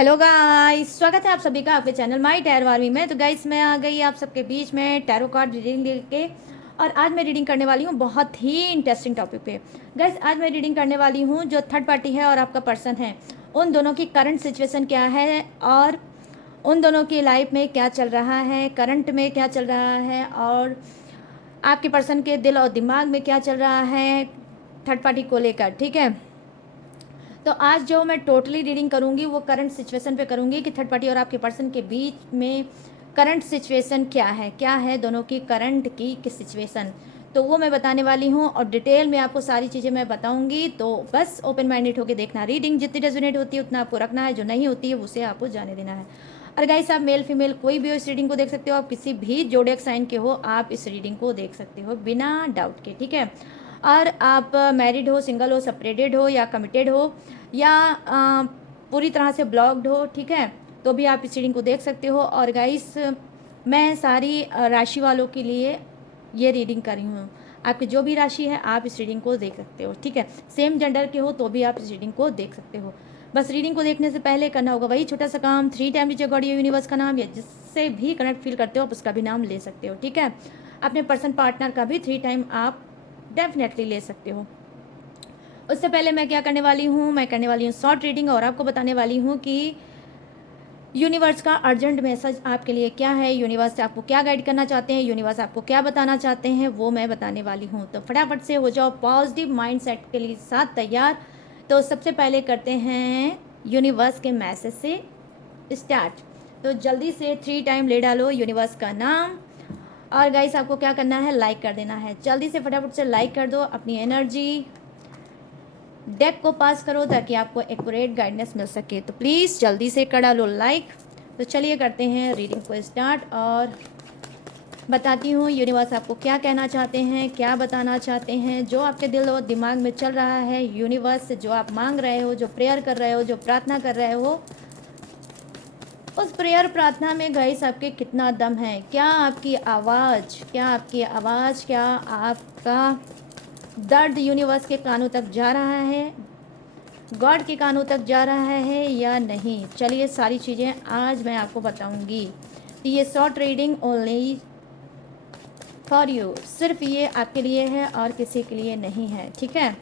Hello guys, स्वागत है आप सभी का आपके चैनल माई टैरो आर्मी में। तो गाइस मैं आ गई आप सबके बीच में टैरो कार्ड रीडिंग लेके, और आज मैं रीडिंग करने वाली हूँ बहुत ही इंटरेस्टिंग टॉपिक पे। गाइस आज मैं रीडिंग करने वाली हूँ जो थर्ड पार्टी है और आपका पर्सन है, उन दोनों की करंट सिचुएशन क्या है और उन दोनों की लाइफ में क्या चल रहा है, करंट में क्या चल रहा है, और आपके पर्सन के दिल और दिमाग में क्या चल रहा है थर्ड पार्टी को लेकर। ठीक है, तो आज जो मैं टोटली रीडिंग करूंगी वो करंट सिचुएशन पे करूंगी कि थर्ड पार्टी और आपके पर्सन के बीच में करंट सिचुएशन क्या है दोनों की करंट की सिचुएशन, तो वो मैं बताने वाली हूँ और डिटेल में आपको सारी चीज़ें मैं बताऊंगी। तो बस ओपन माइंडेड होकर देखना, रीडिंग जितनी रेजोनेट होती है उतना आपको रखना है, जो नहीं होती है उसे आपको जाने देना है। और गाइस आप मेल फीमेल कोई भी हो इस रीडिंग को देख सकते हो, आप किसी भी जोडिएक साइन के हो आप इस रीडिंग को देख सकते हो बिना डाउट के। ठीक है, और आप मैरिड हो, सिंगल हो, सेपरेटेड हो या कमिटेड हो या पूरी तरह से ब्लॉक्ड हो, ठीक है, तो भी आप इस रीडिंग को देख सकते हो। और गाइस मैं सारी राशि वालों के लिए ये रीडिंग कर रही हूँ, आपकी जो भी राशि है आप इस रीडिंग को देख सकते हो। ठीक है, सेम जेंडर के हो तो भी आप इस रीडिंग को देख सकते हो। बस रीडिंग को देखने से पहले करना होगा वही छोटा सा काम, 3 टाइम नीचे गॉड या यूनिवर्स का नाम, या जिससे भी कनेक्ट फील करते हो आप उसका भी नाम ले सकते हो। ठीक है, अपने पर्सन पार्टनर का भी 3 टाइम आप डेफिनेटली ले सकते हो। उससे पहले मैं क्या करने वाली हूँ, मैं करने वाली हूँ शॉर्ट रीडिंग और आपको बताने वाली हूँ कि यूनिवर्स का अर्जेंट मैसेज आपके लिए क्या है, यूनिवर्स से आपको क्या गाइड करना चाहते हैं, यूनिवर्स आपको क्या बताना चाहते हैं, वो मैं बताने वाली हूँ। तो फटाफट से हो जाओ पॉजिटिव माइंड सेट के लिए साथ तैयार। तो सबसे पहले करते हैं यूनिवर्स के मैसेज से स्टार्ट। तो जल्दी से 3 टाइम ले डालो यूनिवर्स का नाम। और गाइस आपको क्या करना है, लाइक कर देना है, जल्दी से फटाफट से लाइक कर दो, अपनी एनर्जी डेक को पास करो ताकि आपको एक्यूरेट गाइडेंस मिल सके। तो प्लीज़ जल्दी से कर डालो लाइक। तो चलिए करते हैं रीडिंग को स्टार्ट और बताती हूँ यूनिवर्स आपको क्या कहना चाहते हैं, क्या बताना चाहते हैं, जो आपके दिल और दिमाग में चल रहा है। यूनिवर्स से जो आप मांग रहे हो, जो प्रेयर कर रहे हो, जो प्रार्थना कर रहे हो, उस प्रेयर प्रार्थना में गाइस आपके कितना दम है, क्या आपकी आवाज़, क्या आपका दर्द यूनिवर्स के कानों तक जा रहा है, गॉड के कानों तक जा रहा है या नहीं। चलिए सारी चीज़ें आज मैं आपको बताऊंगी। ये short reading only for you, सिर्फ ये आपके लिए है और किसी के लिए नहीं है। ठीक है,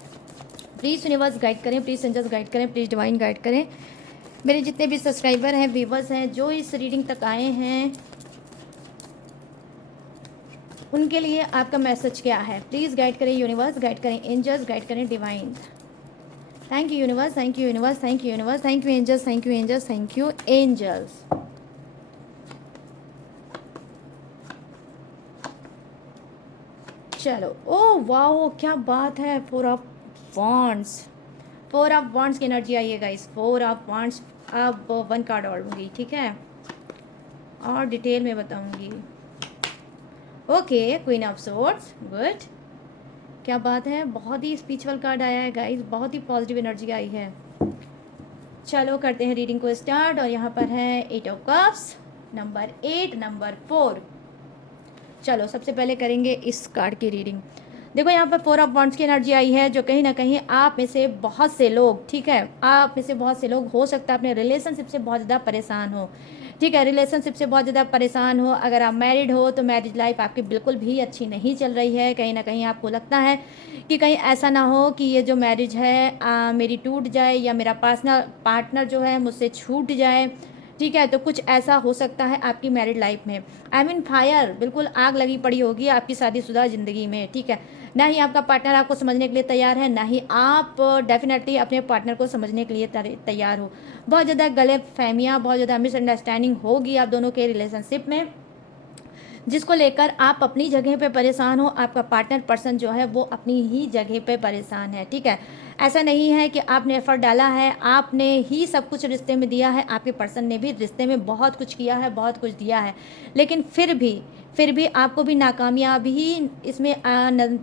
प्लीज़ यूनिवर्स गाइड करें, प्लीज़ एंजल्स गाइड करें, प्लीज़ डिवाइन गाइड करें। मेरे जितने भी सब्सक्राइबर हैं, व्यूवर्स हैं, जो इस रीडिंग तक आए हैं, उनके लिए आपका मैसेज क्या है, प्लीज़ गाइड करें यूनिवर्स, गाइड करें एंजल्स, गाइड करें divine. Thank you universe, thank you universe, thank you universe, thank you angels, thank you angels, thank you angels. चलो, ओ वाओ क्या बात है, 4 ऑफ वॉन्ड्स, 4 ऑफ वॉन्ड्स की energy आई है गाइस, 4 ऑफ वॉन्ड्स। अब 1 card और लूँगी, ठीक है, और डिटेल में बताऊंगी। Okay, queen of swords, good, क्या बात है, बहुत ही स्पिरिचुअल कार्ड आया है गाइस, बहुत ही पॉजिटिव एनर्जी आई है। चलो करते हैं रीडिंग को स्टार्ट। और यहाँ पर है 8 ऑफ कप्स, नंबर 8, नंबर 4। चलो सबसे पहले करेंगे इस कार्ड की रीडिंग। देखो यहाँ पर 4 ऑफ वॉन्ड्स की एनर्जी आई है, जो कहीं ना कहीं आप में से बहुत से लोग, ठीक है, आप में से बहुत से लोग हो सकता है अपने रिलेशनशिप से बहुत ज़्यादा परेशान हो। ठीक है, रिलेशनशिप से बहुत ज़्यादा परेशान हो। अगर आप मैरिड हो तो मैरिज लाइफ आपकी बिल्कुल भी अच्छी नहीं चल रही है। कहीं ना कहीं आपको लगता है कि कहीं ऐसा ना हो कि ये जो मैरिज है मेरी टूट जाए, या मेरा पार्टनर जो है मुझसे छूट जाए। ठीक है, तो कुछ ऐसा हो सकता है आपकी मैरिड लाइफ में। आई मीन फायर, बिल्कुल आग लगी पड़ी होगी आपकी शादीशुदा ज़िंदगी में। ठीक है, ना ही आपका पार्टनर आपको समझने के लिए तैयार है, ना ही आप डेफिनेटली अपने पार्टनर को समझने के लिए तैयार हो। बहुत ज़्यादा गलत फहमियाँ, बहुत ज़्यादा मिसअंडरस्टैंडिंग होगी आप दोनों के रिलेशनशिप में, जिसको लेकर आप अपनी जगह पे परेशान हो, आपका पार्टनर पर्सन जो है वो अपनी ही जगह पे परेशान है। ठीक है, ऐसा नहीं है कि आपने एफर्ट डाला है, आपने ही सब कुछ रिश्ते में दिया है, आपके पर्सन ने भी रिश्ते में बहुत कुछ किया है, बहुत कुछ दिया है, लेकिन फिर भी आपको भी नाकामयाबी ही इसमें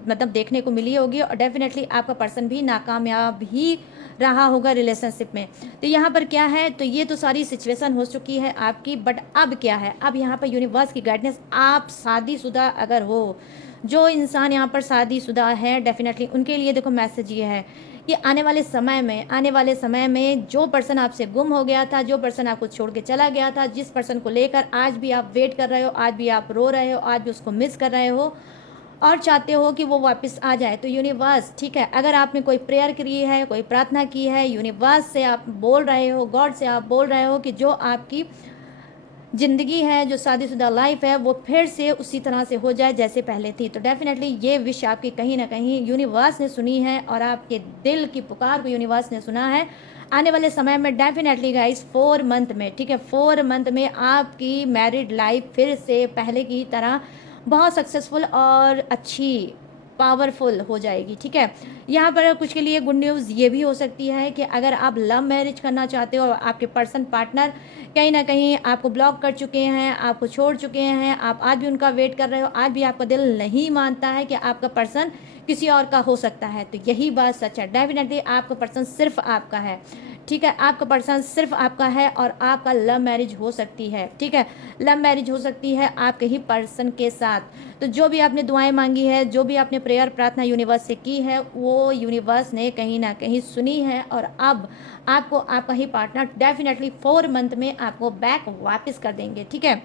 मतलब देखने को मिली होगी, और डेफिनेटली आपका पर्सन भी नाकामयाब ही रहा होगा रिलेशनशिप में। तो यहाँ पर क्या है, तो ये तो सारी सिचुएशन हो चुकी है आपकी, बट अब क्या है, अब यहाँ पर यूनिवर्स की गाइडेंस, आप शादीशुदा अगर हो, जो इंसान यहाँ पर शादीशुदा है डेफिनेटली उनके लिए देखो मैसेज ये है कि आने वाले समय में जो पर्सन आपसे गुम हो गया था, जो पर्सन आपको छोड़ के चला गया था, जिस पर्सन को लेकर आज भी आप वेट कर रहे हो, आज भी आप रो रहे हो, आज भी उसको मिस कर रहे हो और चाहते हो कि वो वापस आ जाए, तो यूनिवर्स, ठीक है, अगर आपने कोई प्रेयर करी है, कोई प्रार्थना की है, यूनिवर्स से आप बोल रहे हो, गॉड से आप बोल रहे हो कि जो आपकी ज़िंदगी है, जो शादीशुदा लाइफ है, वो फिर से उसी तरह से हो जाए जैसे पहले थी। तो डेफिनेटली ये विश आपकी कहीं ना कहीं यूनिवर्स ने सुनी है और आपके दिल की पुकार को यूनिवर्स ने सुना है। आने वाले समय में डेफिनेटली गाइस 4 मंथ में, ठीक है, 4 मंथ में आपकी मैरिड लाइफ फिर से पहले की तरह बहुत सक्सेसफुल और अच्छी पावरफुल हो जाएगी, ठीक है। यहाँ पर कुछ के लिए गुड न्यूज़ ये भी हो सकती है कि अगर आप लव मैरिज करना चाहते हो और आपके पर्सन पार्टनर कहीं ना कहीं आपको ब्लॉक कर चुके हैं, आपको छोड़ चुके हैं, आप आज भी उनका वेट कर रहे हो, आज भी आपका दिल नहीं मानता है कि आपका पर्सन किसी और का हो सकता है, तो यही बात सच है। डेफिनेटली आपका पर्सन सिर्फ आपका है, ठीक है, आपका पर्सन सिर्फ आपका है और आपका लव मैरिज हो सकती है, ठीक है, लव मैरिज हो सकती है आपके ही पर्सन के साथ। तो जो भी आपने दुआएं मांगी है, जो भी आपने प्रेयर प्रार्थना यूनिवर्स से की है, वो यूनिवर्स ने कहीं ना कहीं सुनी है और अब आपको आपका ही पार्टनर डेफिनेटली 4 मंथ में आपको बैक वापस कर देंगे, ठीक है।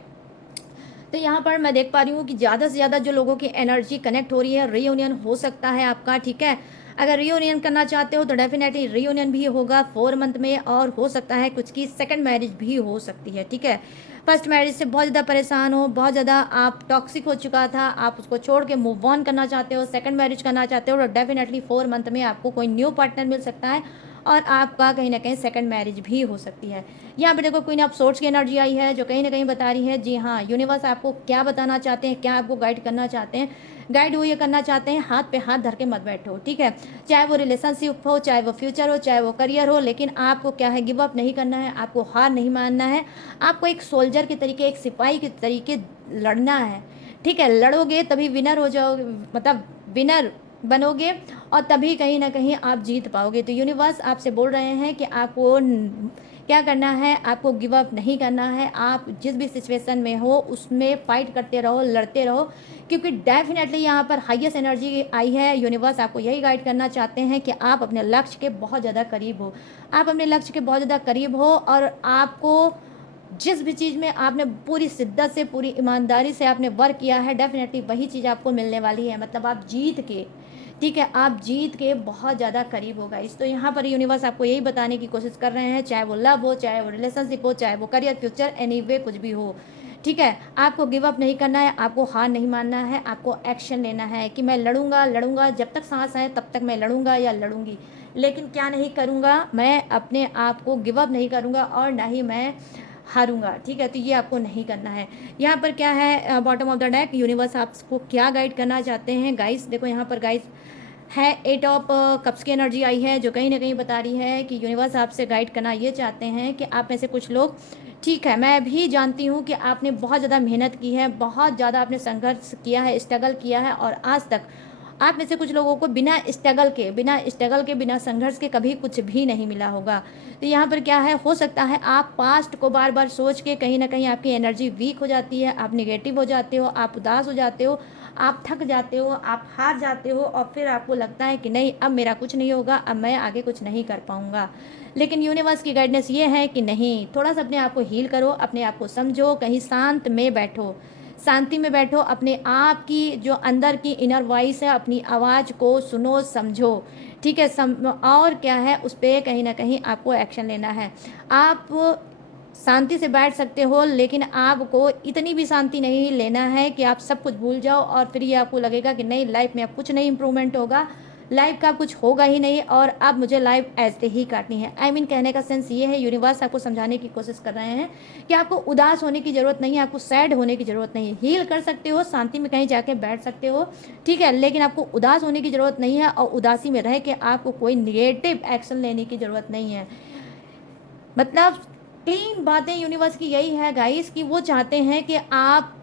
तो यहाँ पर मैं देख पा रही हूँ कि ज़्यादा से ज़्यादा जो लोगों की एनर्जी कनेक्ट हो रही है, रीयूनियन हो सकता है आपका, ठीक है। अगर रीयूनियन करना चाहते हो तो डेफिनेटली रीयूनियन भी होगा 4 मंथ में और हो सकता है कुछ की सेकंड मैरिज भी हो सकती है, ठीक है। फर्स्ट मैरिज से बहुत ज़्यादा परेशान हो, बहुत ज़्यादा आप टॉक्सिक हो चुका था, आप उसको छोड़ के मूव ऑन करना चाहते हो, सेकंड मैरिज करना चाहते हो, तो डेफिनेटली 4 मंथ में आपको कोई न्यू पार्टनर मिल सकता है और आपका कहीं ना कहीं सेकंड मैरिज भी हो सकती है। यहाँ पे देखो क्वीन ऑफ सोर्ड्स की एनर्जी आई है जो कहीं ना कहीं बता रही है, जी हाँ, यूनिवर्स आपको क्या बताना चाहते हैं, क्या आपको गाइड करना चाहते हैं, गाइड वो ये करना चाहते हैं, हाथ पे हाथ धर के मत बैठो, ठीक है। चाहे वो रिलेशनशिप हो, चाहे वो फ्यूचर हो, चाहे वो करियर हो, लेकिन आपको क्या है, गिव अप नहीं करना है, आपको हार नहीं मानना है, आपको एक सोल्जर के तरीके, एक सिपाही के तरीके लड़ना है, ठीक है। लड़ोगे तभी विनर हो जाओगे, मतलब विनर बनोगे और तभी कहीं ना कहीं आप जीत पाओगे। तो यूनिवर्स आपसे बोल रहे हैं कि आपको क्या करना है, आपको गिव अप नहीं करना है, आप जिस भी सिचुएशन में हो उसमें फाइट करते रहो, लड़ते रहो, क्योंकि डेफिनेटली यहाँ पर हाईएस्ट एनर्जी आई है। यूनिवर्स आपको यही गाइड करना चाहते हैं कि आप अपने लक्ष्य के बहुत ज़्यादा करीब हो, आप अपने लक्ष्य के बहुत ज़्यादा करीब हो और आपको जिस भी चीज़ में आपने पूरी शिद्दत से, पूरी ईमानदारी से आपने वर्क किया है, डेफिनेटली वही चीज़ आपको मिलने वाली है, मतलब आप जीत के, ठीक है, आप जीत के बहुत ज़्यादा करीब होगा इस। तो यहाँ पर यूनिवर्स आपको यही बताने की कोशिश कर रहे हैं, चाहे वो लव हो, चाहे वो रिलेशनशिप हो, चाहे वो करियर, फ्यूचर, एनीवे कुछ भी हो, ठीक है, आपको गिव अप नहीं करना है, आपको हार नहीं मानना है, आपको एक्शन लेना है कि मैं लड़ूंगा लड़ूंगा, जब तक सांस आए तब तक मैं लड़ूंगा या लड़ूंगी, लेकिन क्या नहीं करूँगा, मैं अपने आप को गिव अप नहीं करूँगा और ना ही मैं हारूंगा, ठीक है। तो ये आपको नहीं करना है। यहाँ पर क्या है, bottom of the deck universe आपको क्या गाइड करना चाहते हैं गाइस, देखो यहाँ पर गाइस है 8 ऑफ कप्स की एनर्जी आई है जो कहीं ना कहीं बता रही है कि यूनिवर्स आपसे गाइड करना ये चाहते हैं कि आप में से कुछ लोग, ठीक है, मैं भी जानती हूँ कि आपने बहुत ज़्यादा मेहनत की है, बहुत ज़्यादा आपने संघर्ष किया है, स्ट्रगल किया है और आज तक आप में से कुछ लोगों को बिना स्ट्रगल के बिना संघर्ष के कभी कुछ भी नहीं मिला होगा। तो यहाँ पर क्या है, हो सकता है आप पास्ट को बार बार सोच के कहीं ना कहीं आपकी एनर्जी वीक हो जाती है, आप निगेटिव हो जाते हो, आप उदास हो जाते हो, आप थक जाते हो, आप हार जाते हो और फिर आपको लगता है कि नहीं, अब मेरा कुछ नहीं होगा, अब मैं आगे कुछ नहीं कर पाऊँगा। लेकिन यूनिवर्स की गाइडेंस ये है कि नहीं, थोड़ा सा अपने आप को हील करो, अपने आप को समझो, कहीं शांत में बैठो, शांति में बैठो, अपने आप की जो अंदर की इनर वॉइस है, अपनी आवाज़ को सुनो, समझो, ठीक है। और क्या है, उस पर कहीं ना कहीं आपको एक्शन लेना है। आप शांति से बैठ सकते हो, लेकिन आपको इतनी भी शांति नहीं लेना है कि आप सब कुछ भूल जाओ और फिर ये आपको लगेगा कि नहीं, लाइफ में अब कुछ नहीं इम्प्रूवमेंट होगा, लाइफ का कुछ होगा ही नहीं और अब मुझे लाइफ ऐसे ही काटनी है। कहने का सेंस ये है, यूनिवर्स आपको समझाने की कोशिश कर रहे हैं कि आपको उदास होने की ज़रूरत नहीं है, आपको सैड होने की ज़रूरत नहीं है, हील कर सकते हो, शांति में कहीं जाके बैठ सकते हो, ठीक है, लेकिन आपको उदास होने की ज़रूरत नहीं है और उदासी में रह के आपको कोई निगेटिव एक्शन लेने की ज़रूरत नहीं है। मतलब क्लीन बातें यूनिवर्स की यही है गाइस कि वो चाहते हैं कि आप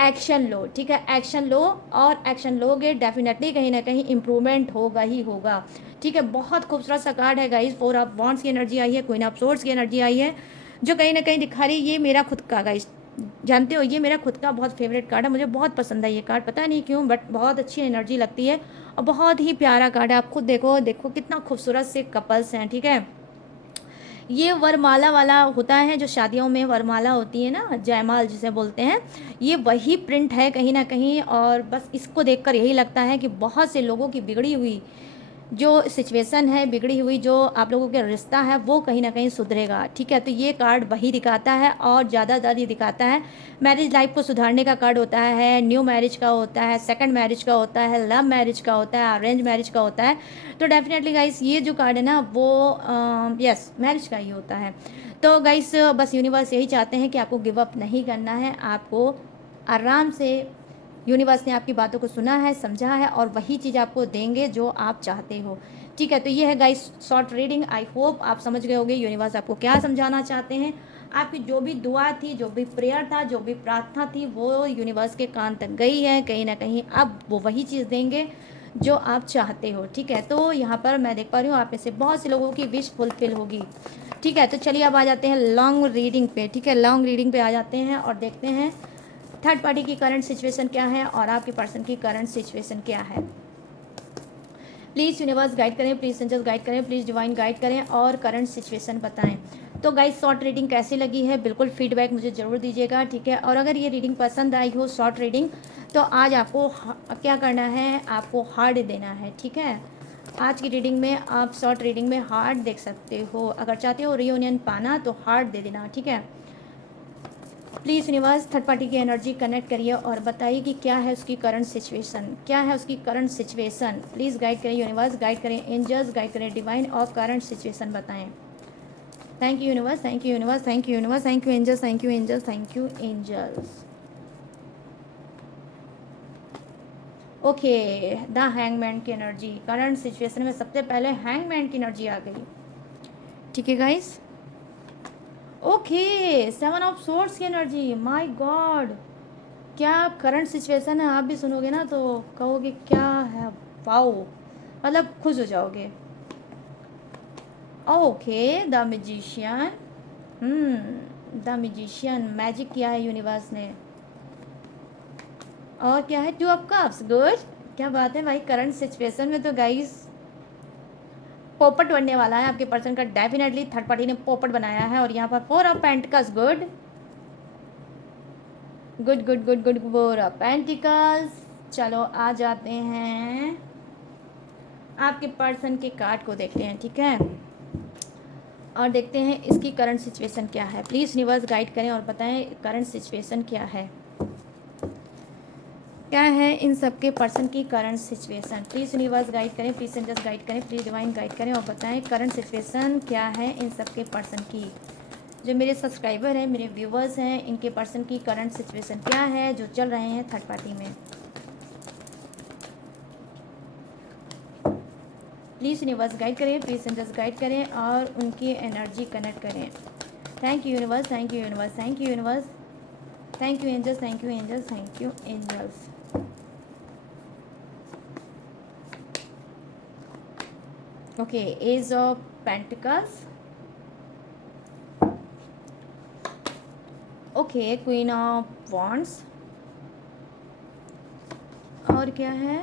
एक्शन लो, ठीक है, एक्शन लो और एक्शन लोगे डेफिनेटली कहीं ना कहीं इंप्रूवमेंट होगा ही होगा, ठीक है। बहुत खूबसूरत सा कार्ड है गाइस, 4 ऑफ वॉन्ड्स की एनर्जी आई है, क्वीन ऑफ सोर्ड्स की एनर्जी आई है जो कहीं ना कहीं दिखा रही है ये मेरा खुद का गाइस, जानते हो ये मेरा खुद का बहुत फेवरेट कार्ड है, मुझे बहुत पसंद है ये कार्ड, पता नहीं क्यों बट बहुत अच्छी एनर्जी लगती है और बहुत ही प्यारा कार्ड है। आप खुद देखो, देखो कितना खूबसूरत से कपल्स हैं, ठीक है। ये वरमाला वाला होता है, जो शादियों में वरमाला होती है ना, जयमाल जिसे बोलते हैं, ये वही प्रिंट है कहीं ना कहीं। और बस इसको देखकर यही लगता है कि बहुत से लोगों की बिगड़ी हुई जो सिचुएशन है, बिगड़ी हुई जो आप लोगों के रिश्ता है, वो कहीं ना कहीं सुधरेगा, ठीक है। तो ये कार्ड वही दिखाता है और ज़्यादातर ये दिखाता है मैरिज लाइफ को सुधारने का कार्ड होता है, न्यू मैरिज का होता है, सेकंड मैरिज का होता है, लव मैरिज का होता है, अरेंज मैरिज का होता है। तो डेफिनेटली गाइस ये जो कार्ड है ना वो यस मैरिज का ही होता है। तो गाइस बस यूनिवर्स यही चाहते हैं कि आपको गिव अप नहीं करना है, आपको आराम से, यूनिवर्स ने आपकी बातों को सुना है, समझा है और वही चीज़ आपको देंगे जो आप चाहते हो, ठीक है। तो ये है guys short reading. I hope आप समझ गए होंगे यूनिवर्स आपको क्या समझाना चाहते हैं। आपकी जो भी दुआ थी, जो भी प्रेयर था, जो भी प्रार्थना थी, वो यूनिवर्स के कान तक गई है कहीं ना कहीं। अब वो वही चीज़ देंगे जो आप चाहते हो, ठीक है। तो यहाँ पर मैं देख पा रही हूँ आप में से बहुत से लोगों की विश फुलफिल होगी, ठीक है। तो चलिए अब आ जाते हैं लॉन्ग रीडिंग पे, ठीक है। लॉन्ग रीडिंग पे आ जाते हैं और देखते हैं थर्ड पार्टी की करंट सिचुएशन क्या है और आपके पर्सन की करंट सिचुएशन क्या है। प्लीज़ यूनिवर्स गाइड करें, प्लीज़ एंजल्स गाइड करें, प्लीज़ डिवाइन गाइड करें और करंट सिचुएशन बताएं। तो गाइस शॉर्ट रीडिंग कैसी लगी है बिल्कुल फीडबैक मुझे ज़रूर दीजिएगा, ठीक है। और अगर ये रीडिंग पसंद आई हो शॉर्ट रीडिंग, तो आज आपको क्या करना है, आपको हार्ड देना है, ठीक है। आज की रीडिंग में आप शॉर्ट रीडिंग में हार्ड देख सकते हो, अगर चाहते हो रियूनियन पाना तो हार्ड दे देना, ठीक है। प्लीज़ यूनिवर्स थर्ड पार्टी की एनर्जी कनेक्ट करिए और बताइए कि क्या है उसकी करंट सिचुएशन, क्या है उसकी करंट सिचुएशन। प्लीज़ गाइड करें यूनिवर्स, गाइड करें एंजल्स, गाइड करें डिवाइन और करंट सिचुएशन बताएं। Thank you universe, thank you universe, thank you universe, thank you angels, thank you angels, thank you angels. Okay, the hangman की energy current situation में सबसे पहले hangman की energy आ गई, ठीक है guys. Okay, seven of swords की energy, my God, क्या करंट सिचुएशन है, आप भी सुनोगे ना तो कहोगे क्या है, वाओ, मतलब खुश हो जाओगे। Okay, the magician, the magician, magic किया है यूनिवर्स ने। और क्या है, टू ऑफ कप्स, गुड, क्या बात है भाई। करंट सिचुएशन में तो गाइस पोपट बनने वाला है आपके पर्सन का, डेफिनेटली थर्ड पार्टी ने पोपट बनाया है। और यहाँ पर four of pentacles, good good good good good, four of pentacles. चलो आ जाते हैं आपके पर्सन के कार्ड को देखते हैं, ठीक है। और देखते हैं इसकी करंट सिचुएशन क्या है। प्लीज़ यूनिवर्स गाइड करें और बताएं करंट सिचुएशन क्या है, क्या है इन सबके पर्सन की current situation. Please universe guide करें, प्लीज़ एंजल्स गाइड करें, प्लीज़ डिवाइन गाइड करें और बताएं करंट सिचुएशन क्या है इन सबके पर्सन की। जो मेरे सब्सक्राइबर हैं, मेरे व्यूवर्स हैं, इनके पर्सन की करंट सिचुएशन क्या है जो चल रहे हैं थर्ड पार्टी में। प्लीज़ यूनिवर्स गाइड करें, प्लीज़ एंजल्स गाइड करें और उनकी एनर्जी कनेक्ट करें। Thank you universe, thank you universe, thank you universe, thank you angels, thank you angels, thank you angels. Okay, ace of pentacles, okay, queen of wands, और क्या है,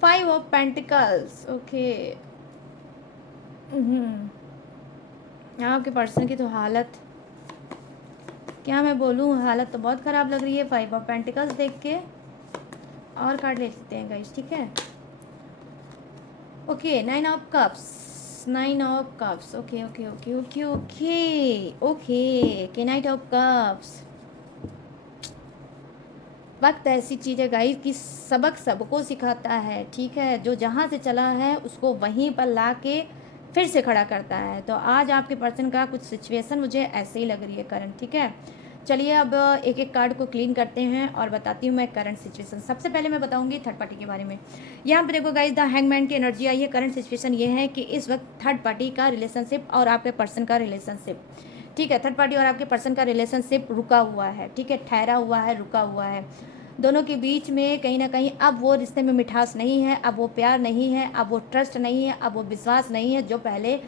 five of pentacles, okay. आपके person की तो हालत, क्या मैं बोलूँ, हालत तो बहुत ख़राब लग रही है फाइव ऑफ पेंटिकल्स देख के। और कार्ड ले लेते हैं गाइस, ठीक है। Okay, nine of cups, nine of cups, okay okay okay okay okay okay के नाइट ऑफ कप्स। वक्त ऐसी चीज़ है गाइस कि सबक सबको सिखाता है, ठीक है। जो जहाँ से चला है उसको वहीं पर ला के फिर से खड़ा करता है। तो आज आपके पर्सन का कुछ सिचुएशन मुझे ऐसे ही लग रही है करंट, ठीक है। चलिए अब एक एक कार्ड को क्लीन करते हैं और बताती हूँ मैं करंट सिचुएशन। सबसे पहले मैं बताऊँगी थर्ड पार्टी के बारे में। यहाँ पर देखो गाइस, द हैंगमैन की एनर्जी आई है। करंट सिचुएशन ये है कि इस वक्त थर्ड पार्टी का रिलेशनशिप और आपके पर्सन का रिलेशनशिप, ठीक है, थर्ड पार्टी और आपके पर्सन का रिलेशनशिप रुका हुआ है, ठीक है, ठहरा हुआ है, रुका हुआ है। दोनों के बीच में कहीं ना कहीं अब वो रिश्ते में मिठास नहीं है, अब वो प्यार नहीं है, अब वो ट्रस्ट नहीं है, अब वो विश्वास नहीं है जो पहले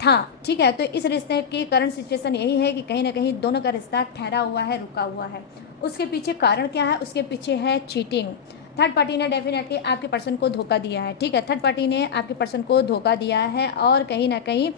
था, ठीक है। तो इस रिश्ते की करंट सिचुएशन यही है कि कहीं ना कहीं दोनों का रिश्ता ठहरा हुआ है, रुका हुआ है। उसके पीछे कारण क्या है? उसके पीछे है चीटिंग। थर्ड पार्टी ने डेफिनेटली आपके पर्सन को धोखा दिया है, ठीक है। थर्ड पार्टी ने आपके पर्सन को धोखा दिया है और कहीं ना कहीं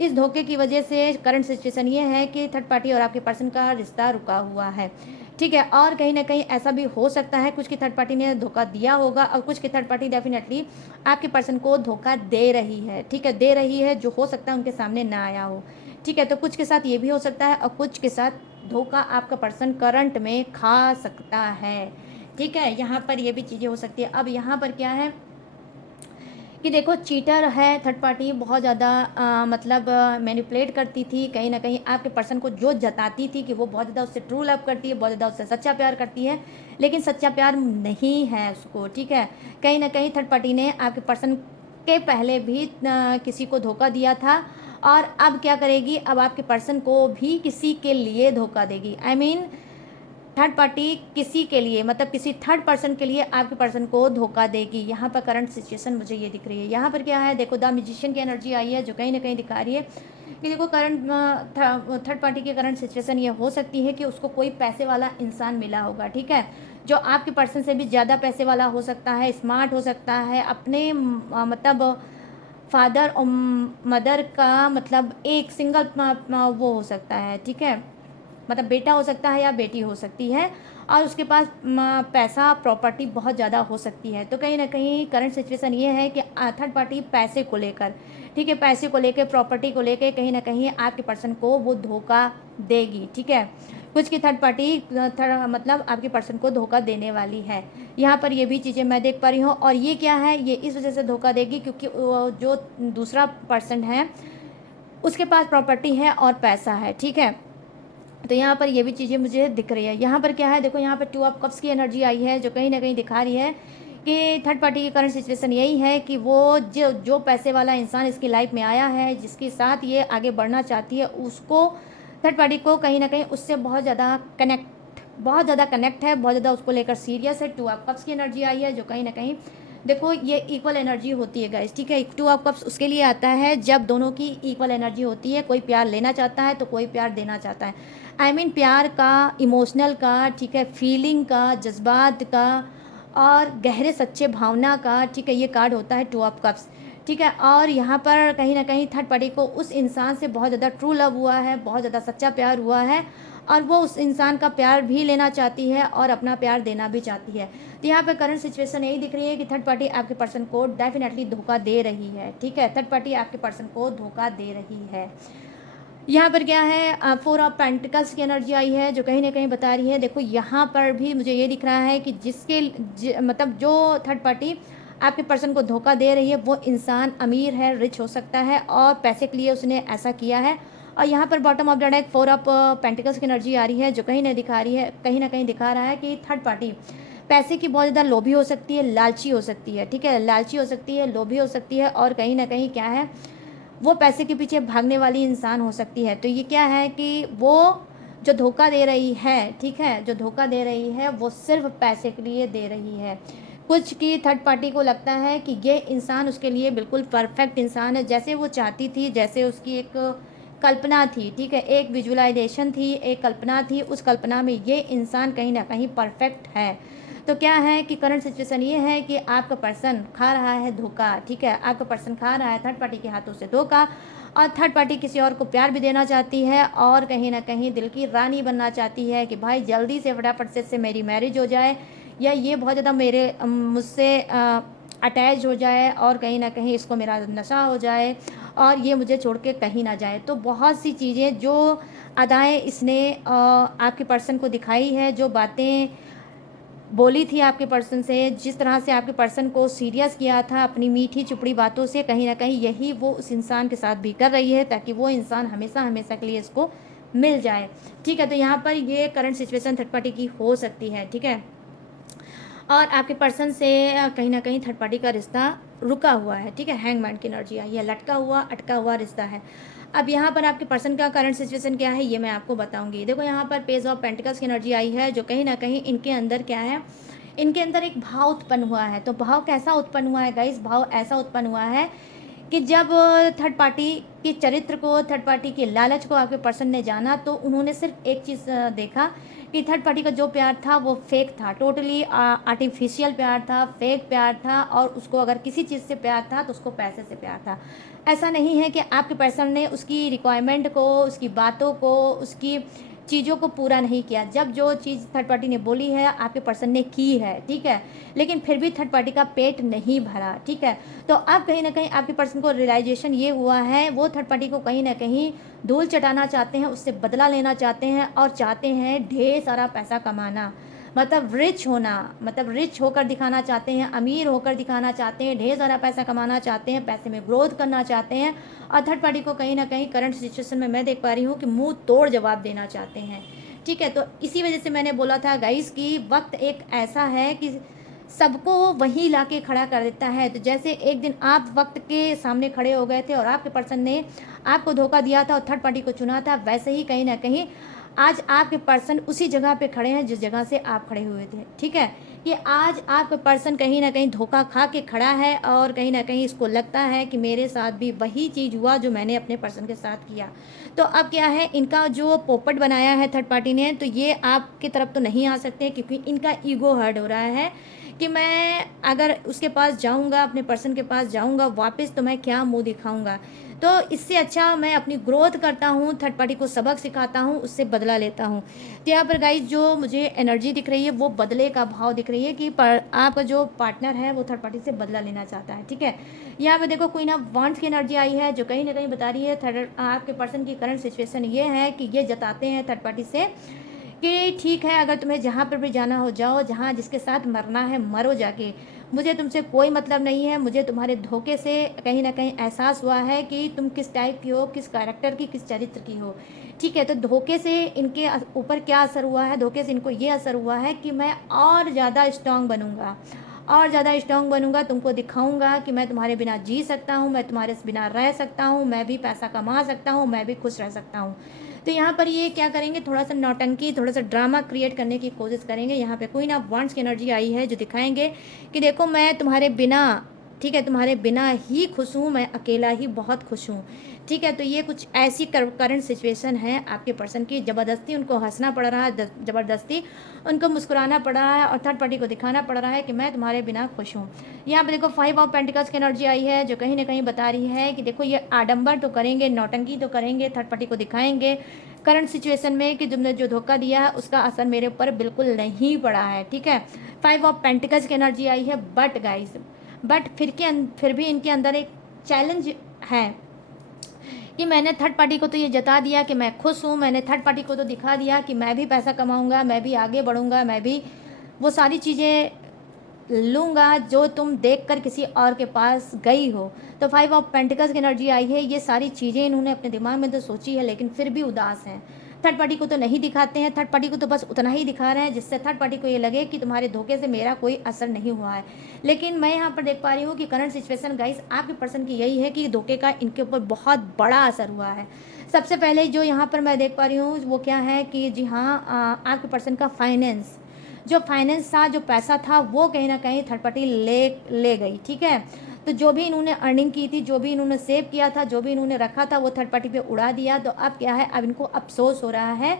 इस धोखे की वजह से करंट सिचुएशन ये है कि थर्ड पार्टी और आपके पर्सन का रिश्ता रुका हुआ है, ठीक है। और कहीं ना कहीं ऐसा भी हो सकता है कुछ की थर्ड पार्टी ने धोखा दिया होगा और कुछ की थर्ड पार्टी डेफिनेटली आपके पर्सन को धोखा दे रही है, ठीक है, दे रही है, जो हो सकता है उनके सामने ना आया हो, ठीक है। तो कुछ के साथ ये भी हो सकता है और कुछ के साथ धोखा आपका पर्सन करंट में खा सकता है, ठीक है। यहाँ पर ये भी चीज़ें हो सकती है। अब यहाँ पर क्या है कि देखो, चीटर है थर्ड पार्टी, बहुत ज़्यादा मतलब मैनिपुलेट करती थी, कहीं ना कहीं आपके पर्सन को जो जताती थी कि वो बहुत ज़्यादा उससे ट्रू लव करती है, बहुत ज़्यादा उससे सच्चा प्यार करती है, लेकिन सच्चा प्यार नहीं है उसको, ठीक है। कहीं ना कहीं थर्ड पार्टी ने आपके पर्सन के पहले भी किसी को धोखा दिया था और अब क्या करेगी? अब आपके पर्सन को भी किसी के लिए धोखा देगी। आई मीन थर्ड पार्टी किसी के लिए, मतलब किसी थर्ड पर्सन के लिए आपके पर्सन को धोखा देगी। यहाँ पर करंट सिचुएशन मुझे ये दिख रही है। यहाँ पर क्या है? देखो, द म्यूजिशियन की एनर्जी आई है जो कहीं ना कहीं दिखा रही है कि देखो, करंट थर्ड पार्टी की करंट सिचुएशन ये हो सकती है कि उसको कोई पैसे वाला इंसान मिला होगा, ठीक है, जो आपके पर्सन से भी ज़्यादा पैसे वाला हो सकता है, स्मार्ट हो सकता है, अपने मतलब फादर और मदर का मतलब एक सिंगल वो हो सकता है, ठीक है, मतलब बेटा हो सकता है या बेटी हो सकती है और उसके पास पैसा प्रॉपर्टी बहुत ज़्यादा हो सकती है। तो कहीं ना कहीं करंट सिचुएशन ये है कि थर्ड पार्टी पैसे को लेकर, ठीक है, पैसे को लेकर, प्रॉपर्टी को लेकर कहीं ना कहीं आपके पर्सन को वो धोखा देगी, ठीक है। कुछ की थर्ड पार्टी मतलब आपके पर्सन को धोखा देने वाली है। यहाँ पर ये भी चीज़ें मैं देख पा रही हूँ और ये क्या है? ये इस वजह से धोखा देगी क्योंकि जो दूसरा पर्सन है उसके पास प्रॉपर्टी है और पैसा है, ठीक है। तो यहाँ पर ये भी चीज़ें मुझे दिख रही है। यहाँ पर क्या है? देखो, यहाँ पर टू ऑफ कप्स की एनर्जी आई है जो कहीं ना कहीं दिखा रही है कि थर्ड पार्टी की करंट सिचुएशन यही है कि वो जो पैसे वाला इंसान इसकी लाइफ में आया है, जिसके साथ ये आगे बढ़ना चाहती है, उसको थर्ड पार्टी को कहीं ना कहीं उससे बहुत ज़्यादा कनेक्ट है, बहुत ज़्यादा उसको लेकर सीरियस है। टू ऑफ कप्स की एनर्जी आई है जो कहीं ना कहीं, देखो, ये इक्वल एनर्जी होती है गाइस, ठीक है। टू ऑफ कप्स उसके लिए आता है जब दोनों की इक्वल एनर्जी होती है, कोई प्यार लेना चाहता है तो कोई प्यार देना चाहता है। आई मीन प्यार का, इमोशनल का, ठीक है, फीलिंग का, जज्बात का और गहरे सच्चे भावना का, ठीक है, ये कार्ड होता है टू ऑफ कप्स, ठीक है। और यहाँ पर कहीं ना कहीं थर्ड पार्टी को उस इंसान से बहुत ज़्यादा ट्रू लव हुआ है, बहुत ज़्यादा सच्चा प्यार हुआ है और वो उस इंसान का प्यार भी लेना चाहती है और अपना प्यार देना भी चाहती है। तो यहाँ पर करंट सिचुएशन यही दिख रही है कि थर्ड पार्टी आपके पर्सन को डेफिनेटली धोखा दे रही है, ठीक है। थर्ड पार्टी आपके पर्सन को धोखा दे रही है। यहाँ पर क्या है? फोर ऑफ पेंटिकल्स की एनर्जी आई है जो कहीं ना कहीं बता रही है, देखो यहाँ पर भी मुझे ये दिख रहा है कि मतलब जो थर्ड पार्टी आपके पर्सन को धोखा दे रही है वो इंसान अमीर है, रिच हो सकता है और पैसे के लिए उसने ऐसा किया है। और यहाँ पर bottom of the deck four of pentacles की एनर्जी आ रही है जो कहीं ना कहीं दिखा रहा है कि थर्ड पार्टी पैसे की बहुत ज़्यादा लोभी हो सकती है, लालची हो सकती है, ठीक है, लालची हो सकती है, लोभी हो सकती है और कहीं ना कहीं क्या है, वो पैसे के पीछे भागने वाली इंसान हो सकती है। तो ये क्या है कि वो जो धोखा दे रही है, ठीक है, जो धोखा दे रही है वो सिर्फ पैसे के लिए दे रही है। कुछ की थर्ड पार्टी को लगता है कि ये इंसान उसके लिए बिल्कुल परफेक्ट इंसान है, जैसे वो चाहती थी, जैसे उसकी एक कल्पना थी, ठीक है, एक विजुअलाइजेशन थी, एक कल्पना थी, उस कल्पना में ये इंसान कहीं ना कहीं परफेक्ट है। तो क्या है कि करंट सिचुएशन ये है कि आपका पर्सन खा रहा है धोखा, ठीक है, आपका पर्सन खा रहा है थर्ड पार्टी के हाथों से धोखा और थर्ड पार्टी किसी और को प्यार भी देना चाहती है और कहीं ना कहीं दिल की रानी बनना चाहती है कि भाई जल्दी से फटाफट से इससे मेरी मैरिज हो जाए या ये बहुत ज़्यादा मुझसे अटैच हो जाए और कहीं ना कहीं इसको मेरा नशा हो जाए और ये मुझे छोड़ के कहीं ना जाए। तो बहुत सी चीज़ें जो अदाएँ इसने आपके पर्सन को दिखाई है, जो बातें बोली थी आपके पर्सन से, जिस तरह से आपके पर्सन को सीरियस किया था अपनी मीठी चुपड़ी बातों से, कहीं ना कहीं यही वो उस इंसान के साथ भी कर रही है ताकि वो इंसान हमेशा हमेशा के लिए इसको मिल जाए, ठीक है। तो यहाँ पर ये करंट सिचुएशन थर्ड पार्टी की हो सकती है, ठीक है। और आपके पर्सन से कहीं ना कहीं थर्ड पार्टी का रिश्ता रुका हुआ है, ठीक है, हैंगमैन की एनर्जी आई है, लटका हुआ अटका हुआ रिश्ता है। अब यहाँ पर आपके पर्सन का करंट सिचुएशन क्या है ये मैं आपको बताऊंगी। देखो, यहाँ पर पेज ऑफ पेंटिकल्स की एनर्जी आई है जो कहीं ना कहीं इनके अंदर क्या है, इनके अंदर एक भाव उत्पन्न हुआ है। तो भाव कैसा उत्पन्न हुआ है गाइस? भाव ऐसा उत्पन्न हुआ है कि जब थर्ड पार्टी कि चरित्र को, थर्ड पार्टी के लालच को आपके पर्सन ने जाना, तो उन्होंने सिर्फ एक चीज़ देखा कि थर्ड पार्टी का जो प्यार था वो फेक था, टोटली आर्टिफिशियल प्यार था, फेक प्यार था, और उसको अगर किसी चीज़ से प्यार था तो उसको पैसे से प्यार था। ऐसा नहीं है कि आपके पर्सन ने उसकी रिक्वायरमेंट को, उसकी बातों को, उसकी चीज़ों को पूरा नहीं किया। जब जो चीज़ थर्ड पार्टी ने बोली है आपके पर्सन ने की है, ठीक है, लेकिन फिर भी थर्ड पार्टी का पेट नहीं भरा, ठीक है। तो अब कहीं ना कहीं आपके पर्सन को रियलाइजेशन ये हुआ है, वो थर्ड पार्टी को कहीं ना कहीं धूल चटाना चाहते हैं, उससे बदला लेना चाहते हैं, और चाहते हैं ढेर सारा पैसा कमाना, मतलब रिच होना, मतलब रिच होकर दिखाना चाहते हैं, अमीर होकर दिखाना चाहते हैं, ढेर सारा पैसा कमाना चाहते हैं, पैसे में ग्रोथ करना चाहते हैं। और थर्ड पार्टी को कहीं ना कहीं करंट सिचुएशन में मैं देख पा रही हूँ कि मुंह तोड़ जवाब देना चाहते हैं, ठीक है। तो इसी वजह से मैंने बोला था गाइस कि वक्त एक ऐसा है कि सबको वही ला के खड़ा कर देता है। तो जैसे एक दिन आप वक्त के सामने खड़े हो गए थे और आपके पर्सन ने आपको धोखा दिया था और थर्ड पार्टी को चुना था, वैसे ही कहीं ना कहीं आज आपके पर्सन उसी जगह पे खड़े हैं जिस जगह से आप खड़े हुए थे, ठीक है। कि आज आपका पर्सन कहीं ना कहीं धोखा खा के खड़ा है, और कहीं ना कहीं इसको लगता है कि मेरे साथ भी वही चीज़ हुआ जो मैंने अपने पर्सन के साथ किया। तो अब क्या है, इनका जो पोपट बनाया है थर्ड पार्टी ने, तो ये आपकी तरफ तो नहीं आ सकते, क्योंकि इनका ईगो हर्ट हो रहा है कि मैं अगर उसके पास जाऊंगा, अपने पर्सन के पास जाऊंगा वापस, तो मैं क्या मुंह दिखाऊंगा। तो इससे अच्छा मैं अपनी ग्रोथ करता हूँ, थर्ड पार्टी को सबक सिखाता हूँ, उससे बदला लेता हूँ। तो यहाँ पर गाइज जो मुझे एनर्जी दिख रही है वो बदले का भाव दिख रही है कि आपका जो पार्टनर है वो थर्ड पार्टी से बदला लेना चाहता है, ठीक है। यहाँ पे देखो क्वीन ऑफ वांड्स की एनर्जी आई है, जो कहीं ना कहीं बता रही है थर्ड आपके पर्सन की करंट सिचुएशन ये है कि ये जताते हैं थर्ड पार्टी से कि ठीक है, अगर तुम्हें जहाँ पर भी जाना हो जाओ, जहाँ जिसके साथ मरना है मरो जाके, मुझे तुमसे कोई मतलब नहीं है। मुझे तुम्हारे धोखे से कहीं ना कहीं एहसास हुआ है कि तुम किस टाइप की हो, किस कैरेक्टर की, किस चरित्र की हो, ठीक है। तो धोखे से इनके ऊपर क्या असर हुआ है, धोखे से इनको ये असर हुआ है कि मैं और ज़्यादा स्ट्रांग बनूंगा, और ज़्यादा स्ट्रांग बनूंगा, तुमको दिखाऊंगा कि मैं तुम्हारे बिना जी सकता हूँ, मैं तुम्हारे बिना रह सकता हूँ, मैं भी पैसा कमा सकता हूँ, मैं भी खुश रह सकता हूँ। तो यहाँ पर ये क्या करेंगे, थोड़ा सा नौटंकी, थोड़ा सा ड्रामा क्रिएट करने की कोशिश करेंगे। यहाँ पे क्वीन ऑफ वांड्स की एनर्जी आई है, जो दिखाएंगे कि देखो मैं तुम्हारे बिना, ठीक है, तुम्हारे बिना ही खुश हूँ, मैं अकेला ही बहुत खुश हूँ, ठीक है। तो ये कुछ ऐसी करंट सिचुएशन है आपके पर्सन की, ज़बरदस्ती उनको हंसना पड़ रहा है, ज़बरदस्ती उनको मुस्कुराना पड़ रहा है, और थर्ड पार्टी को दिखाना पड़ रहा है कि मैं तुम्हारे बिना खुश हूँ। यहाँ पे देखो 5 ऑफ पेंटिकल्स की एनर्जी आई है, जो कहीं ना कहीं बता रही है कि देखो ये आडंबर तो करेंगे, नौटंकी तो करेंगे, थर्ड पार्टी को दिखाएंगे करंट सिचुएशन में कि तुमने जो धोखा दिया है उसका असर मेरे ऊपर बिल्कुल नहीं पड़ा है, ठीक है। 5 ऑफ पेंटिकल्स की एनर्जी आई है, बट गाइस, बट फिर भी इनके अंदर एक चैलेंज है कि मैंने थर्ड पार्टी को तो ये जता दिया कि मैं खुश हूँ, मैंने थर्ड पार्टी को तो दिखा दिया कि मैं भी पैसा कमाऊँगा, मैं भी आगे बढ़ूँगा, मैं भी वो सारी चीज़ें लूँगा जो तुम देखकर किसी और के पास गई हो। तो 5 ऑफ पेंटिकल्स की एनर्जी आई है, ये सारी चीज़ें इन्होंने अपने दिमाग में तो सोची है, लेकिन फिर भी उदास हैं। थर्ड पार्टी को तो नहीं दिखाते हैं, थर्ड पार्टी को तो बस उतना ही दिखा रहे हैं जिससे थर्ड पार्टी को ये लगे कि तुम्हारे धोखे से मेरा कोई असर नहीं हुआ है। लेकिन मैं यहाँ पर देख पा रही हूँ कि करंट सिचुएशन गाइस आपके पर्सन की यही है कि धोखे का इनके ऊपर बहुत बड़ा असर हुआ है। सबसे पहले जो यहाँ पर मैं देख पा रही हूँ वो क्या है कि जी हाँ, आपके पर्सन का फाइनेंस, जो फाइनेंस था, जो पैसा था, वो कहीं ना कहीं थर्ड पार्टी ले गई, ठीक है। तो जो भी इन्होंने अर्निंग की थी, जो भी इन्होंने सेव किया था, जो भी इन्होंने रखा था, वो थर्ड पार्टी पे उड़ा दिया। तो अब क्या है, अब इनको अफसोस हो रहा है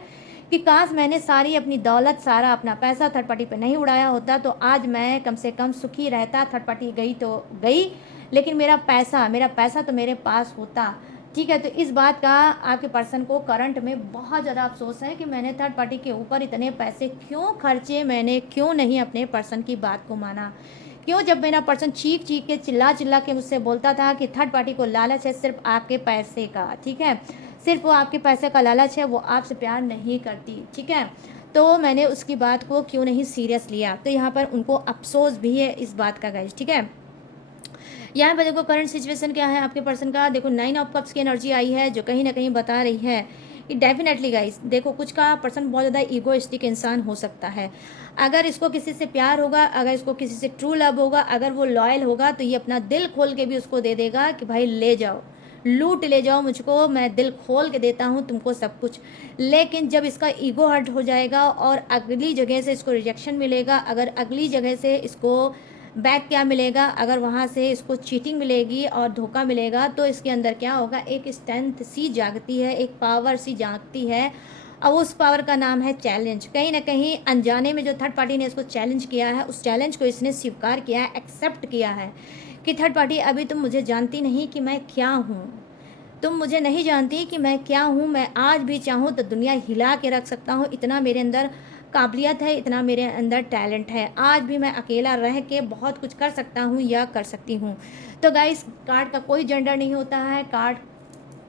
कि काश मैंने सारी अपनी दौलत, सारा अपना पैसा थर्ड पार्टी पे नहीं उड़ाया होता, तो आज मैं कम से कम सुखी रहता। थर्ड पार्टी गई तो गई, लेकिन मेरा पैसा तो मेरे पास होता, ठीक है। तो इस बात का आपके पर्सन को करंट में बहुत ज़्यादा अफसोस है कि मैंने थर्ड पार्टी के ऊपर इतने पैसे क्यों खर्चे, मैंने क्यों नहीं अपने पर्सन की बात को माना, क्यों जब मेरा पर्सन चीख चीख के चिल्ला के मुझसे बोलता था कि थर्ड पार्टी को लालच है सिर्फ आपके पैसे का, ठीक है, सिर्फ वो आपके पैसे का लालच है, वो आपसे प्यार नहीं करती, ठीक है। तो मैंने उसकी बात को क्यों नहीं सीरियस लिया। तो यहाँ पर उनको अफसोस भी है इस बात का गाइस, ठीक है। यहाँ पर देखो करंट सिचुएशन क्या है आपके पर्सन का, देखो 9 ऑफ कप्स की एनर्जी आई है, जो कहीं ना कहीं बता रही है कि डेफिनेटली गाइस, देखो कुछ का पर्सन बहुत ज़्यादा ईगोइस्टिक इंसान हो सकता है। अगर इसको किसी से प्यार होगा, अगर इसको किसी से ट्रू लव होगा, अगर वो लॉयल होगा, तो ये अपना दिल खोल के भी उसको दे देगा कि भाई ले जाओ, लूट ले जाओ मुझको, मैं दिल खोल के देता हूँ तुमको सब कुछ। लेकिन जब इसका ईगो हर्ट हो जाएगा और अगली जगह से इसको रिजेक्शन मिलेगा, अगर अगली जगह से इसको बैक क्या मिलेगा, अगर वहाँ से इसको चीटिंग मिलेगी और धोखा मिलेगा तो इसके अंदर क्या होगा, एक स्ट्रेंथ सी जागती है, एक पावर सी जागती है। अब उस पावर का नाम है चैलेंज। कहीं ना कहीं अनजाने में जो थर्ड पार्टी ने इसको चैलेंज किया है, उस चैलेंज को इसने स्वीकार किया है, एक्सेप्ट किया है कि थर्ड पार्टी अभी तुम मुझे जानती नहीं कि मैं क्या हूँ, तुम मुझे नहीं जानती कि मैं क्या हूँ, मैं आज भी चाहूँ तो दुनिया हिला के रख सकता हूँ, इतना मेरे अंदर काबिलियत है, इतना मेरे अंदर टैलेंट है, आज भी मैं अकेला रह के बहुत कुछ कर सकता हूँ या कर सकती हूँ। तो गाइस, कार्ड का कोई जेंडर नहीं होता है, कार्ड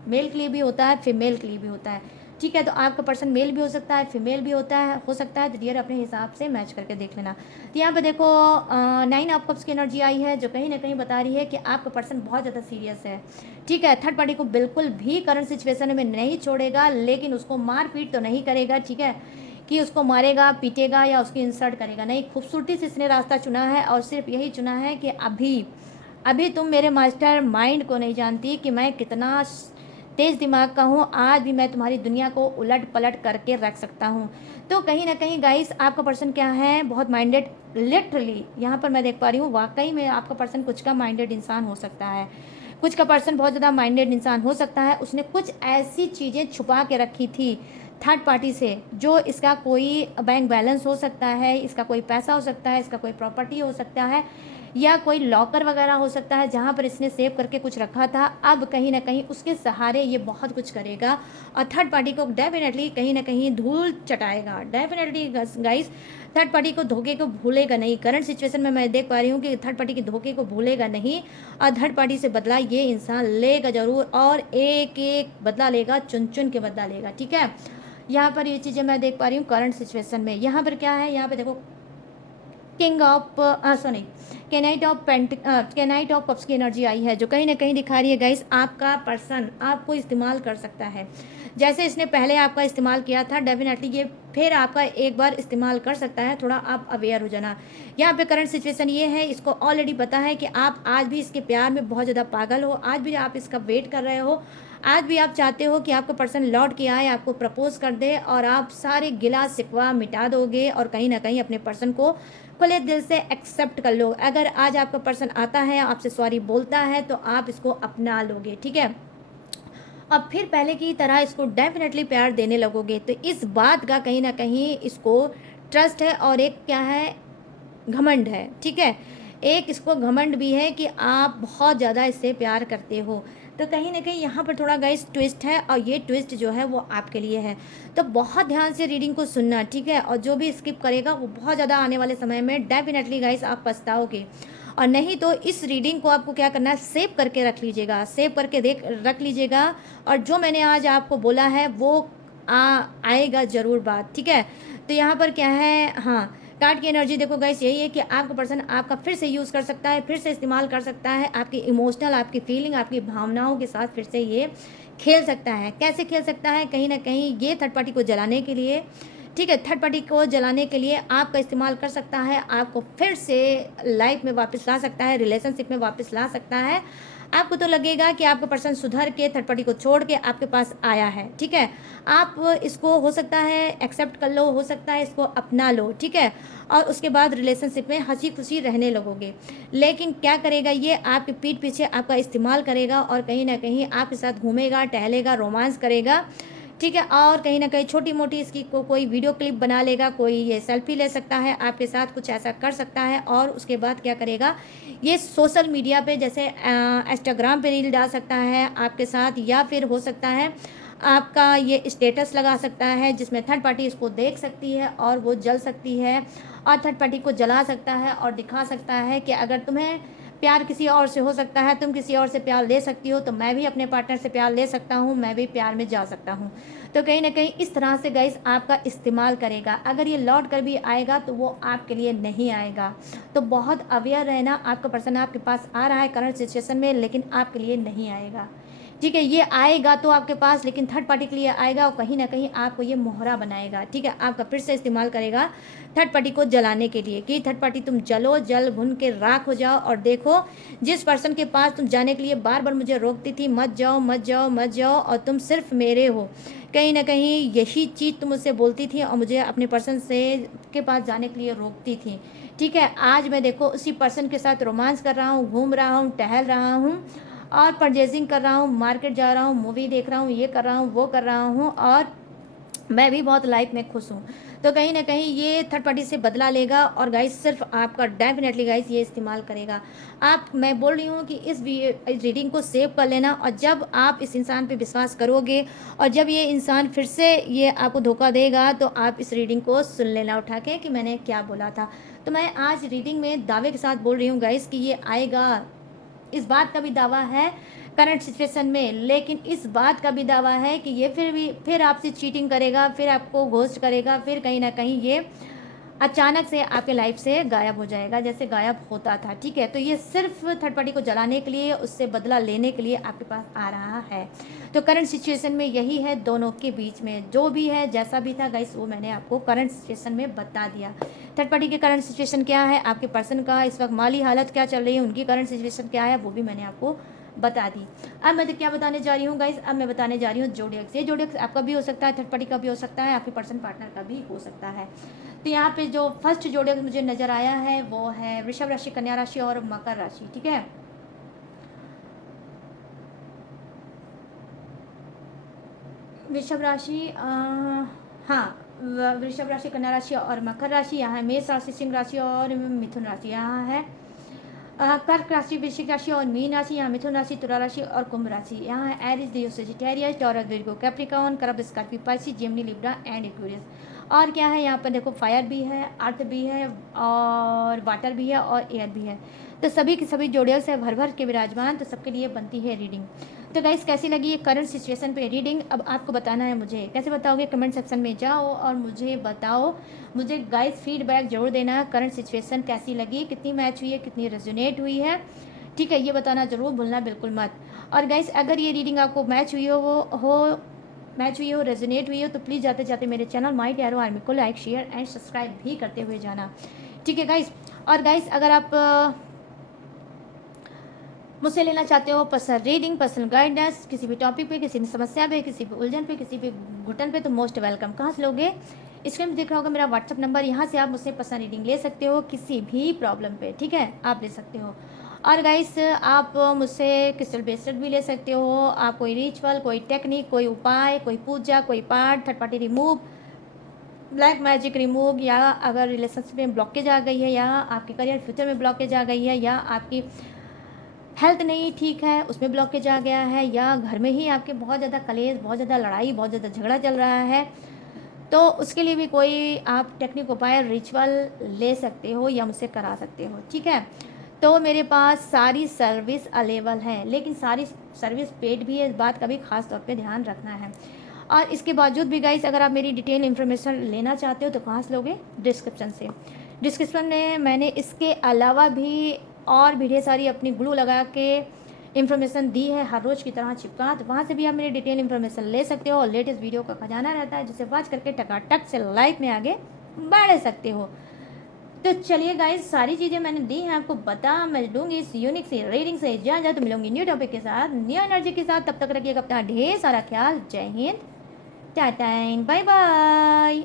मेल के लिए भी होता है, फीमेल के लिए भी होता है। ठीक है, तो आपका पर्सन मेल भी हो सकता है, फीमेल भी होता है, हो सकता है, तो डियर अपने हिसाब से मैच करके देख लेना। तो यहाँ पे देखो 9 ऑफ कप्स की एनर्जी आई है, जो कहीं ना कहीं बता रही है कि आपका पर्सन बहुत ज़्यादा सीरियस है। ठीक है, थर्ड पार्टी को बिल्कुल भी करंट सिचुएशन में नहीं छोड़ेगा, लेकिन उसको मार पीट तो नहीं करेगा। ठीक है, कि उसको मारेगा पीटेगा या उसकी इंसल्ट करेगा, नहीं, खूबसूरती से इसने रास्ता चुना है और सिर्फ यही चुना है कि अभी अभी तुम मेरे मास्टर माइंड को नहीं जानती कि मैं कितना तेज़ दिमाग का हूँ, आज भी मैं तुम्हारी दुनिया को उलट पलट करके रख सकता हूँ। तो कहीं ना कहीं गाइस, आपका पर्सन क्या है, बहुत माइंडेड, लिटरली यहाँ पर मैं देख पा रही हूँ, वाकई में आपका पर्सन कुछ का माइंडेड इंसान हो सकता है, कुछ का पर्सन बहुत ज़्यादा माइंडेड इंसान हो सकता है। उसने कुछ ऐसी चीज़ें छुपा के रखी थी थर्ड पार्टी से, जो इसका कोई बैंक बैलेंस हो सकता है, इसका कोई पैसा हो सकता है, इसका कोई प्रॉपर्टी हो सकता है, या कोई लॉकर वगैरह हो सकता है जहाँ पर इसने सेव करके कुछ रखा था। अब कहीं ना कहीं उसके सहारे ये बहुत कुछ करेगा और थर्ड पार्टी को डेफिनेटली कहीं ना कहीं धूल चटाएगा। डेफिनेटली गाइस, थर्ड पार्टी को धोखे को भूलेगा नहीं। करंट सिचुएशन में मैं देख पा रही हूँ कि थर्ड पार्टी के धोखे को भूलेगा नहीं और थर्ड पार्टी से बदला ये इंसान लेगा ज़रूर, और एक एक बदला लेगा, चुन चुन के बदला लेगा। ठीक है, यहाँ पर ये चीज़ें मैं देख पा रही हूँ करंट सिचुएशन में। यहाँ पर क्या है, यहाँ पे देखो king of sorry knight of cups की एनर्जी आई है, जो कहीं ना कहीं दिखा रही है गाइस, आपका पर्सन आपको इस्तेमाल कर सकता है। जैसे इसने पहले आपका इस्तेमाल किया था, डेफिनेटली ये फिर आपका एक बार इस्तेमाल कर सकता है। थोड़ा आप अवेयर हो जाना। यहाँ पे करंट सिचुएशन ये है, इसको ऑलरेडी पता है कि आप आज भी इसके प्यार में बहुत ज़्यादा पागल हो, आज भी आप इसका वेट कर रहे हो, आज भी आप चाहते हो कि आपका पर्सन लौट के आए, आपको प्रपोज कर दे और आप सारे गिला शिकवा मिटा दोगे और कहीं ना कहीं अपने पर्सन को खुले दिल से एक्सेप्ट कर लो। अगर आज आपका पर्सन आता है, आपसे सॉरी बोलता है, तो आप इसको अपना लोगे। ठीक है, अब फिर पहले की तरह इसको डेफिनेटली प्यार देने लगोगे। तो इस बात का कहीं ना कहीं इसको ट्रस्ट है और एक क्या है, घमंड है। ठीक है, एक इसको घमंड भी है कि आप बहुत ज़्यादा इससे प्यार करते हो। तो कहीं ना कहीं यहाँ पर थोड़ा गाइस ट्विस्ट है, और ये ट्विस्ट जो है वो आपके लिए है। तो बहुत ध्यान से रीडिंग को सुनना। ठीक है, और जो भी स्किप करेगा वो बहुत ज़्यादा आने वाले समय में डेफिनेटली गाइस आप पछताओगे। और नहीं तो इस रीडिंग को आपको क्या करना है, सेव करके रख लीजिएगा, सेव करके रख लीजिएगा। और जो मैंने आज आपको बोला है वो आएगा ज़रूर बात। ठीक है, तो यहाँ पर क्या है, हाँ, कार्ड की एनर्जी देखो गाइस, यही है कि आपका पर्सन आपका फिर से यूज़ कर सकता है, फिर से इस्तेमाल कर सकता है, आपकी इमोशनल, आपकी फीलिंग, आपकी भावनाओं के साथ फिर से ये खेल सकता है। कैसे खेल सकता है, कहीं ना कहीं ये थर्ड पार्टी को जलाने के लिए, ठीक है, थर्ड पार्टी को जलाने के लिए आपका इस्तेमाल कर सकता है, आपको फिर से लाइफ में वापस ला सकता है, रिलेशनशिप में वापस ला सकता है। आपको तो लगेगा कि आपका पर्सन सुधर के थर्ड पार्टी को छोड़ के आपके पास आया है। ठीक है, आप इसको हो सकता है एक्सेप्ट कर लो, हो सकता है इसको अपना लो। ठीक है, और उसके बाद रिलेशनशिप में हंसी खुशी रहने लगोगे। लेकिन क्या करेगा, ये आपके पीठ पीछे आपका इस्तेमाल करेगा और कहीं ना कहीं आपके साथ घूमेगा, टहलेगा, रोमांस करेगा। ठीक है, और कहीं ना कहीं छोटी मोटी इसकी कोई वीडियो क्लिप बना लेगा, कोई ये सेल्फी ले सकता है आपके साथ, कुछ ऐसा कर सकता है। और उसके बाद क्या करेगा, ये सोशल मीडिया पे जैसे इंस्टाग्राम पे रील डाल सकता है आपके साथ, या फिर हो सकता है आपका ये स्टेटस लगा सकता है जिसमें थर्ड पार्टी इसको देख सकती है और वो जल सकती है, और थर्ड पार्टी को जला सकता है और दिखा सकता है कि अगर तुम्हें प्यार किसी और से हो सकता है, तुम किसी और से प्यार ले सकती हो, तो मैं भी अपने पार्टनर से प्यार ले सकता हूँ, मैं भी प्यार में जा सकता हूँ। तो कहीं ना कहीं इस तरह से गाइस आपका इस्तेमाल करेगा। अगर ये लौट कर भी आएगा तो वो आपके लिए नहीं आएगा। तो बहुत अवेयर रहना, आपका पर्सन आपके पास आ रहा है करंट सिचुएशन में, लेकिन आपके लिए नहीं आएगा। ठीक है, ये आएगा तो आपके पास, लेकिन थर्ड पार्टी के लिए आएगा और कहीं ना कहीं आपको ये मोहरा बनाएगा। ठीक है, आपका फिर से इस्तेमाल करेगा थर्ड पार्टी को जलाने के लिए कि थर्ड पार्टी तुम जलो, जल भुन के राख हो जाओ। और देखो, जिस पर्सन के पास तुम जाने के लिए बार बार मुझे रोकती थी, मत जाओ मत जाओ मत जाओ, और तुम सिर्फ मेरे हो, कहीं ना कहीं यही चीज़ तुम मुझसे बोलती थी और मुझे अपने पर्सन से के पास जाने के लिए रोकती थी। ठीक है, आज मैं देखो उसी पर्सन के साथ रोमांस कर रहा हूँ, घूम रहा हूँ, टहल रहा हूँ और परचेजिंग कर रहा हूँ, मार्केट जा रहा हूँ, मूवी देख रहा हूँ, ये कर रहा हूँ, वो कर रहा हूँ, और मैं भी बहुत लाइफ में खुश हूँ। तो कहीं ना कहीं ये थर्ड पार्टी से बदला लेगा और गाइस सिर्फ आपका डेफिनेटली गाइस ये इस्तेमाल करेगा। आप, मैं बोल रही हूँ कि इस रीडिंग को सेव कर लेना, और जब आप इस इंसान पे विश्वास करोगे और जब ये इंसान फिर से ये आपको धोखा देगा तो आप इस रीडिंग को सुन लेना उठा के कि मैंने क्या बोला था। तो मैं आज रीडिंग में दावे के साथ बोल रही हूँ गाइस कि ये आएगा। इस बात का भी दावा है करंट सिचुएशन में, लेकिन इस बात का भी दावा है कि ये फिर आपसे चीटिंग करेगा, फिर आपको घोस्ट करेगा, फिर कहीं ना कहीं ये अचानक से आपके लाइफ से गायब हो जाएगा जैसे गायब होता था। ठीक है, तो ये सिर्फ थर्ड पार्टी को जलाने के लिए, उससे बदला लेने के लिए आपके पास आ रहा है। तो करंट सिचुएशन में यही है दोनों के बीच में, जो भी है जैसा भी था गाइस वो मैंने आपको करंट सिचुएशन में बता दिया। थर्ड पार्टी की करंट सिचुएशन क्या है, आपके पर्सन का इस वक्त माली हालत क्या चल रही है, उनकी करंट सिचुएशन क्या है, वो भी मैंने आपको बता दी। अब मैं तो क्या बताने जा रही हूँ गाइस, अब मैं बताने जा रही हूँ जोडियक्स। ये जोडियक्स आपका भी हो सकता है, थर्ड पार्टी का भी हो सकता है, आपके पर्सन पार्टनर का भी हो सकता है। तो यहाँ पे जो फर्स्ट जोडियक्स मुझे नज़र आया है वो है वृषभ राशि, कन्या राशि और मकर राशि। ठीक है, वृषभ राशि, हाँ, वृषभ राशि, कन्या राशि और मकर राशि। यहाँ है मेष राशि, सिंह राशि और मिथुन राशि। यहाँ है कर्क राशि, वृश्चिक राशि और मीन राशि। यहाँ मिथुन राशि, तुला राशि और कुंभ राशि। यहाँ है एरिस, लियो, सेजिटेरियस, टॉरस, विर्गो, कैप्रिकॉर्न, करब, Scorpio, Pisces, Gemini, Libra and Aquarius. और क्या है यहाँ पर देखो, फायर भी है, अर्थ भी है और वाटर भी है और एयर भी है। तो सभी के सभी जोड़ियों से भर भर के विराजमान, तो सबके लिए बनती है रीडिंग। तो गाइस कैसी लगी ये करंट सिचुएशन पे रीडिंग, अब आपको बताना है मुझे। कैसे बताओगे, कमेंट सेक्शन में जाओ और मुझे बताओ। मुझे गाइस फीडबैक जरूर देना, करंट सिचुएशन कैसी लगी, कितनी मैच हुई है, कितनी रेजोनेट हुई है। ठीक है, ये बताना जरूर भूलना बिल्कुल मत। और गाइस अगर ये रीडिंग आपको मैच हुई मैच हुई हो, रेजोनेट हुई हो, तो प्लीज़ जाते जाते मेरे चैनल माई टैरो आर्मी को लाइक, शेयर एंड सब्सक्राइब भी करते हुए जाना। ठीक है गाइस, और गाइस अगर आप मुझसे लेना चाहते हो पर्सनल रीडिंग, पर्सनल गाइडेंस, किसी भी टॉपिक पे, किसी भी समस्या पे, किसी भी उलझन पे, किसी भी घुटन पे, तो मोस्ट वेलकम। कहाँ से लोगे, स्क्रीन में दिख रहा होगा मेरा व्हाट्सअप नंबर, यहाँ से आप मुझसे पर्सनल रीडिंग ले सकते हो किसी भी प्रॉब्लम पे। ठीक है, आप ले सकते हो। और गाइस आप मुझसे क्रिस्टल ब्रेसलेट भी ले सकते हो। आप कोई रिचुअल, कोई टेक्निक, कोई उपाय, कोई पूजा, कोई पाठ, third party remove, black magic remove, या अगर रिलेशनशिप में ब्लॉकेज आ गई है, या आपके करियर फ्यूचर में ब्लॉकेज आ गई है, या आपकी हेल्थ नहीं ठीक है उसमें ब्लॉकेज आ गया है, या घर में ही आपके बहुत ज़्यादा कलेश, बहुत ज़्यादा लड़ाई, बहुत ज़्यादा झगड़ा चल रहा है, तो उसके लिए भी कोई आप टेक्निक, उपाय, रिचुअल ले सकते हो या मुझसे करा सकते हो। ठीक है, तो मेरे पास सारी सर्विस अवेलेबल है, लेकिन सारी सर्विस पेड भी है, इस बात का भी खास तौर पे ध्यान रखना है। और इसके बावजूद भी गाइस अगर आप मेरी डिटेल इन्फॉर्मेशन लेना चाहते हो तो कहाँ से लोगे, डिस्क्रिप्शन से। डिस्क्रिप्शन में मैंने इसके अलावा भी और भी ढेर सारी अपनी ग्लू लगा के इन्फॉर्मेशन दी है, हर रोज़ की तरह चिपका, तो वहाँ से भी आप मेरी डिटेल इन्फॉर्मेशन ले सकते हो और लेटेस्ट वीडियो का खजाना रहता है जिसे वॉच करके टकाटक से लाइफ में आगे बढ़ सकते हो। तो चलिए गाइस, सारी चीज़ें मैंने दी हैं आपको बता, मैं दूंगी इस यूनिक सी रीडिंग से जहाँ तो मिलूंगी न्यू टॉपिक के साथ, न्यू एनर्जी के साथ। तब तक रखिएगा अपना ढेर सारा ख्याल। जय हिंद, टाटा, बाय बाय।